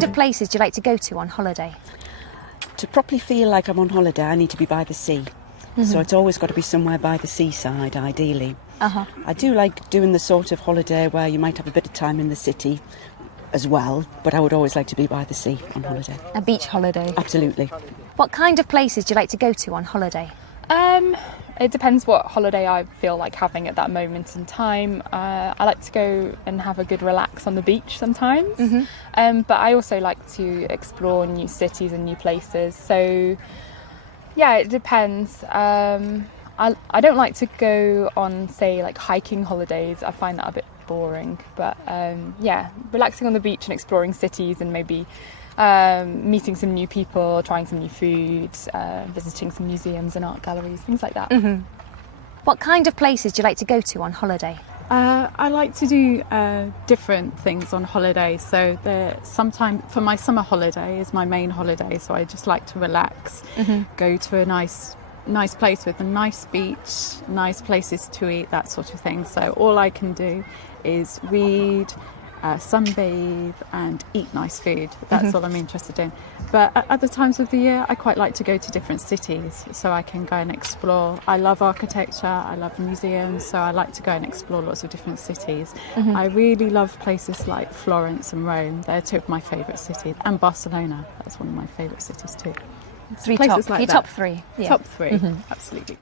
kind of places do you like to go to on holiday? To properly feel like I'm on holiday, I need to be by the sea. So it's always got to be somewhere by the seaside, ideally. I do like doing the sort of holiday where you might have a bit of time in the city as well, but I would always like to be by the sea on holiday. A beach holiday? Absolutely. What kind of places do you like to go to on holiday? It depends what holiday I feel like having at that moment in time. I like to go and have a good relax on the beach sometimes, but I also like to explore new cities and new places. So yeah, it depends. I don't like to go on, say, like hiking holidays. I find that a bit boring, but yeah, relaxing on the beach and exploring cities and maybe meeting some new people, trying some new foods, visiting some museums and art galleries, things like that. What kind of places do you like to go to on holiday? I like to do different things on holiday. So sometimes for my summer holiday is my main holiday, so I just like to relax, go to a nice place with a nice beach, nice places to eat, that sort of thing. So all I can do is read, sunbathe and eat nice food. That's all I'm interested in. But at other times of the year, I quite like to go to different cities so I can go and explore. I love architecture, I love museums, so I like to go and explore lots of different cities. I really love places like Florence and Rome. They're two of my favourite cities. And Barcelona, that's one of my favourite cities too. Your top three? Yeah. Top three, absolutely.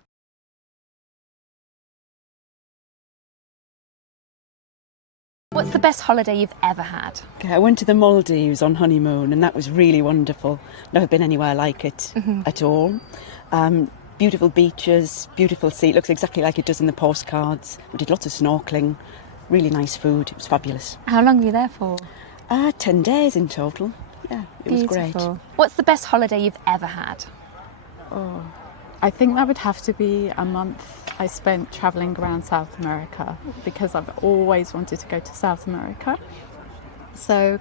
What's the best holiday you've ever had? Okay, I went to the Maldives on honeymoon and that was really wonderful. Never been anywhere like it at all. Beautiful beaches, beautiful sea. It looks exactly like it does in the postcards. We did lots of snorkelling, really nice food. It was fabulous. How long were you there for? 10 days in total. Yeah, it was great. What's the best holiday you've ever had? Oh, I think that would have to be a month I spent travelling around South America because I've always wanted to go to South America. So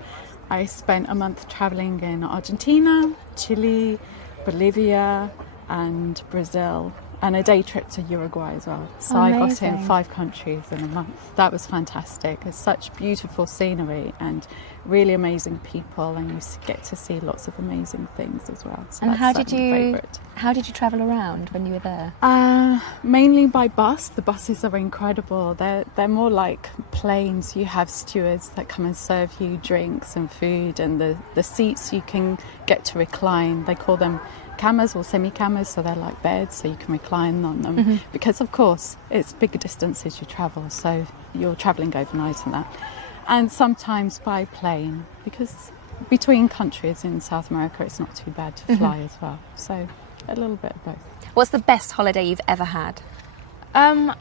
I spent a month travelling in Argentina, Chile, Bolivia and Brazil, and a day trip to Uruguay as well. So I got in 5 countries in a month. That was fantastic. It's such beautiful scenery and really amazing people, and you get to see lots of amazing things as well. So and how did you travel around when you were there? Mainly by bus. The buses are incredible. They're more like planes. You have stewards that come and serve you drinks and food, and the seats you can get to recline. They call them camas or semi-camas, so they're like beds, so you can recline on them. Because of course it's bigger distances you travel, so you're travelling overnight and that. And sometimes by plane, because between countries in South America it's not too bad to fly as well. So a little bit of both. What's the best holiday you've ever had? I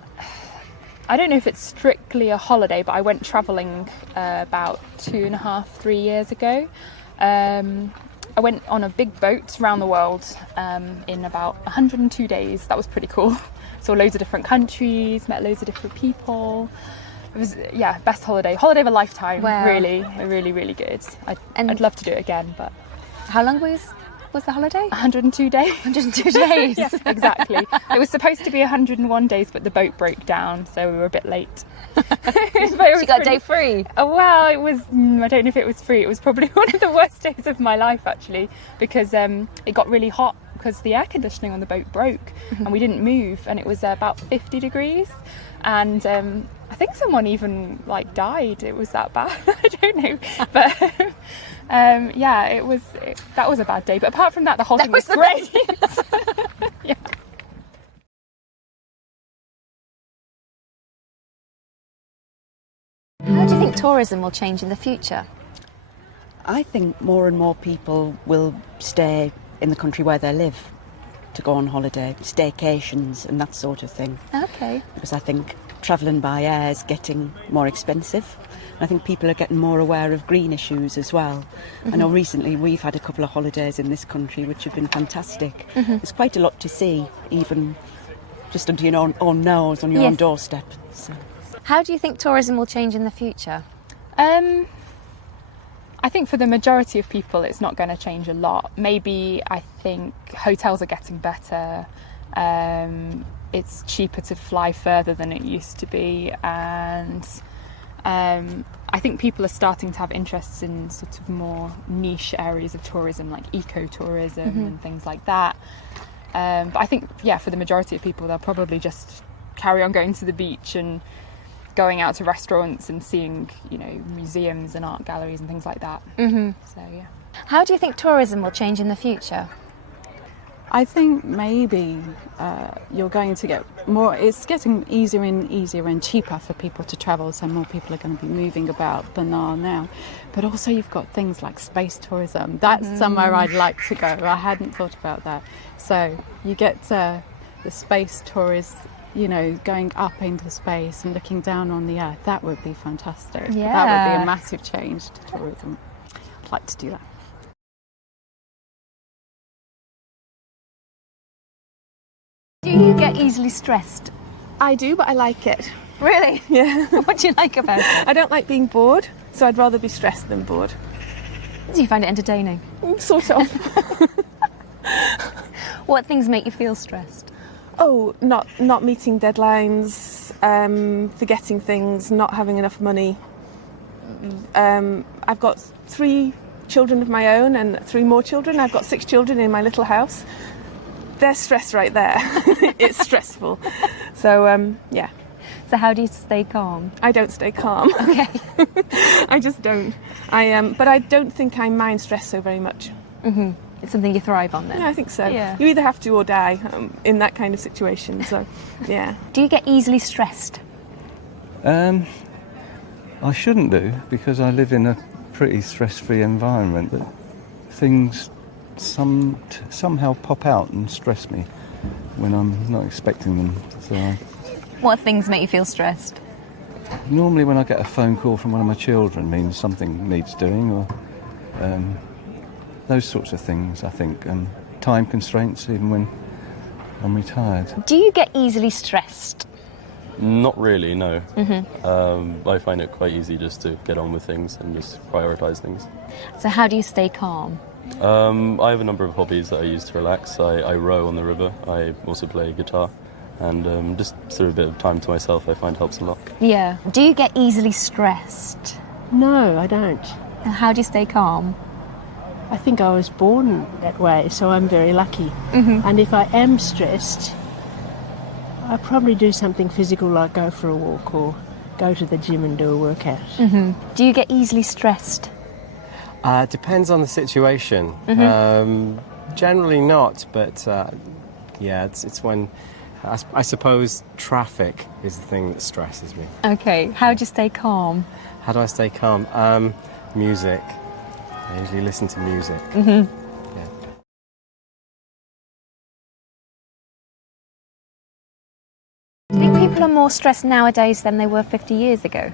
don't know if it's strictly a holiday, but I went travelling about 2.5, 3 years ago. I went on a big boat around the world in about 102 days. That was pretty cool. Saw loads of different countries, met loads of different people. It was, best holiday of a lifetime. Wow. Really, really good. I'd love to do it again, but... How long was the holiday? 102 days. 102 days. Yeah, exactly. It was supposed to be 101 days, but the boat broke down, so we were a bit late. You got a day free? Well, it was, I don't know if it was free. It was probably one of the worst days of my life, actually, because it got really hot because the air conditioning on the boat broke and we didn't move, and it was about 50 degrees. And I think someone even died. It was that bad. I don't know, but that was a bad day. But apart from that, the whole thing was great. Yeah. How do you think tourism will change in the future? I think more and more people will stay in the country where they live to go on holiday, staycations and that sort of thing. Okay. Because I think travelling by air is getting more expensive. I think people are getting more aware of green issues as well. I know recently we've had a couple of holidays in this country which have been fantastic. There's quite a lot to see, even just under your own nose, on your own doorstep. So. How do you think tourism will change in the future? I think for the majority of people it's not going to change a lot. Maybe I think hotels are getting better. It's cheaper to fly further than it used to be, and I think people are starting to have interests in sort of more niche areas of tourism, like ecotourism and things like that. But I think, for the majority of people, they'll probably just carry on going to the beach and going out to restaurants and seeing, museums and art galleries and things like that. So, yeah. How do you think tourism will change in the future? I think maybe you're going to get more, it's getting easier and cheaper for people to travel, so more people are going to be moving about than are now. But also you've got things like space tourism. That's somewhere I'd like to go. I hadn't thought about that. So you get the space tourists, going up into space and looking down on the earth. That would be fantastic. Yeah. That would be a massive change to tourism. I'd like to do that. Do you get easily stressed? I do, but I like it. Really? Yeah. What do you like about it? I don't like being bored, so I'd rather be stressed than bored. Do you find it entertaining? Sort of. What things make you feel stressed? Oh, not meeting deadlines, forgetting things, not having enough money. I've got 3 children of my own and 3 more children. I've got 6 children in my little house. There's stress right there. It's stressful. So, yeah. So how do you stay calm? I don't stay calm. Okay. I just don't. But I don't think I mind stress so very much. It's something you thrive on then? Yeah, I think so. Yeah. You either have to or die in that kind of situation. So, yeah. Do you get easily stressed? I shouldn't do, because I live in a pretty stress-free environment, but things somehow pop out and stress me when I'm not expecting them. So What things make you feel stressed? normally when I get a phone call from one of my children means something needs doing, or those sorts of things, I think. Time constraints, even when I'm retired. Do you get easily stressed? Not really, no. I find it quite easy just to get on with things and just prioritise things. So how do you stay calm? I have a number of hobbies that I use to relax. I row on the river. I also play guitar. And just sort of a bit of time to myself I find helps a lot. Yeah. Do you get easily stressed? No, I don't. How do you stay calm? I think I was born that way, so I'm very lucky. And if I am stressed, I probably do something physical, like go for a walk or go to the gym and do a workout. Do you get easily stressed? Depends on the situation. Generally not, but yeah, it's when I suppose traffic is the thing that stresses me. Okay. How do you stay calm? How do I stay calm? Music. I usually listen to music. Yeah. Do you think people are more stressed nowadays than they were 50 years ago?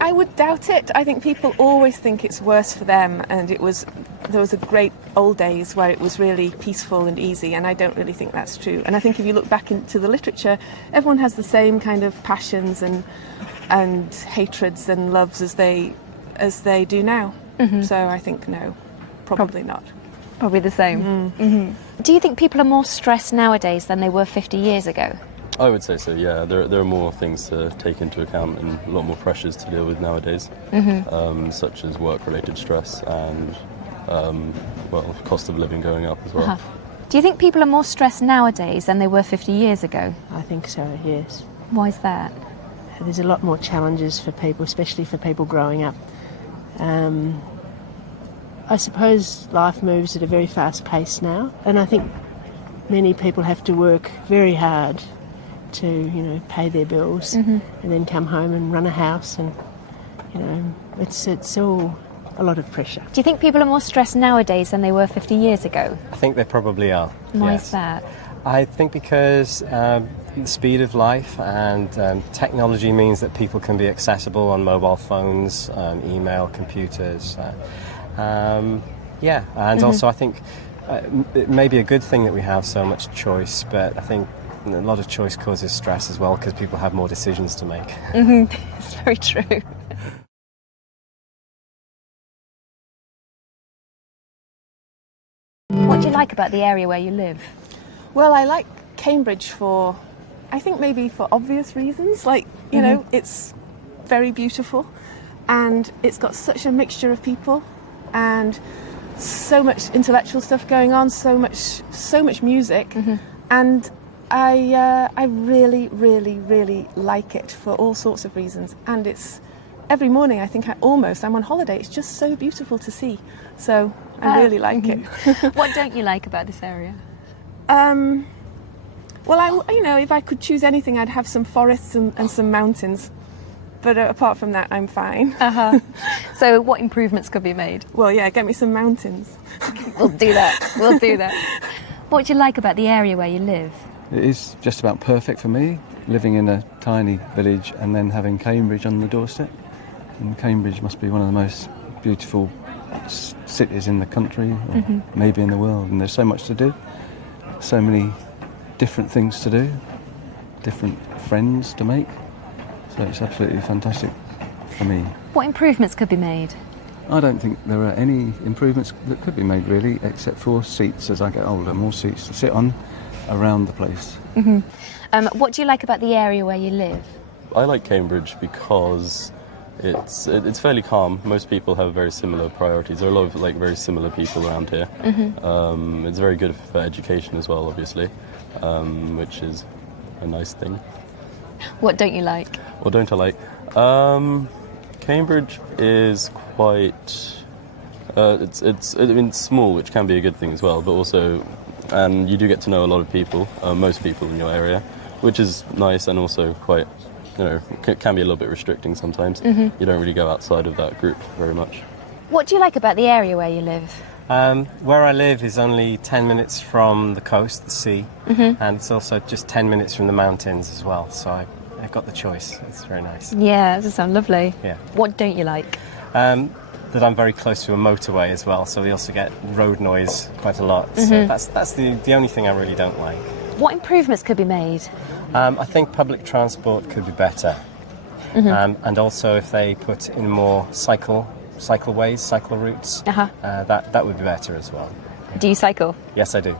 I would doubt it. I think people always think it's worse for them, and there was a great old days where it was really peaceful and easy, and I don't really think that's true. And I think if you look back into the literature, everyone has the same kind of passions and hatreds and loves as they do now. So I think no, probably not. Probably the same. Do you think people are more stressed nowadays than they were 50 years ago? I would say so, yeah. There are more things to take into account and a lot more pressures to deal with nowadays, such as work-related stress and, cost of living going up as well. Do you think people are more stressed nowadays than they were 50 years ago? I think so, yes. Why is that? There's a lot more challenges for people, especially for people growing up. I suppose life moves at a very fast pace now, and I think many people have to work very hard to, pay their bills and then come home and run a house, and, it's all a lot of pressure. Do you think people are more stressed nowadays than they were 50 years ago? I think they probably are. Why yes. is that? I think because the speed of life and technology means that people can be accessible on mobile phones, email, computers. And also I think it may be a good thing that we have so much choice, but I think a lot of choice causes stress as well, because people have more decisions to make. It's very true. What do you like about the area where you live? Well, I like Cambridge I think maybe for obvious reasons. Like, You know, it's very beautiful, and it's got such a mixture of people, and so much intellectual stuff going on, so much music, and I really, really, really like it for all sorts of reasons. And it's every morning I think I'm on holiday. It's just so beautiful to see. So I really like it. What don't you like about this area? Well, if I could choose anything, I'd have some forests and some mountains. But apart from that, I'm fine. So what improvements could be made? Well, yeah, get me some mountains. We'll do that. We'll do that. What do you like about the area where you live? It is just about perfect for me, living in a tiny village and then having Cambridge on the doorstep. And Cambridge must be one of the most beautiful cities in the country, or maybe in the world. And there's so much to do, so many different things to do, different friends to make. So it's absolutely fantastic for me. What improvements could be made? I don't think there are any improvements that could be made really, except for seats as I get older, more seats to sit on around the place. What do you like about the area where you live? I like Cambridge because it's fairly calm. Most people have very similar priorities. There are a lot of very similar people around here. It's very good for education as well, obviously, which is a nice thing. What don't you like? What don't I like? Cambridge is quite. It's small, which can be a good thing as well, but also, and you do get to know a lot of people, most people in your area, which is nice, and also quite, can be a little bit restricting sometimes. You don't really go outside of that group very much. What do you like about the area where you live? Where I live is only 10 minutes from the coast, the sea, and it's also just 10 minutes from the mountains as well, so I've got the choice. It's very nice. Yeah, that sounds lovely. Yeah. What don't you like? That I'm very close to a motorway as well, so we also get road noise quite a lot. So that's the only thing I really don't like. What improvements could be made? I think public transport could be better, and also if they put in more cycleways, cycle routes, that would be better as well. Do you cycle? Yes, I do.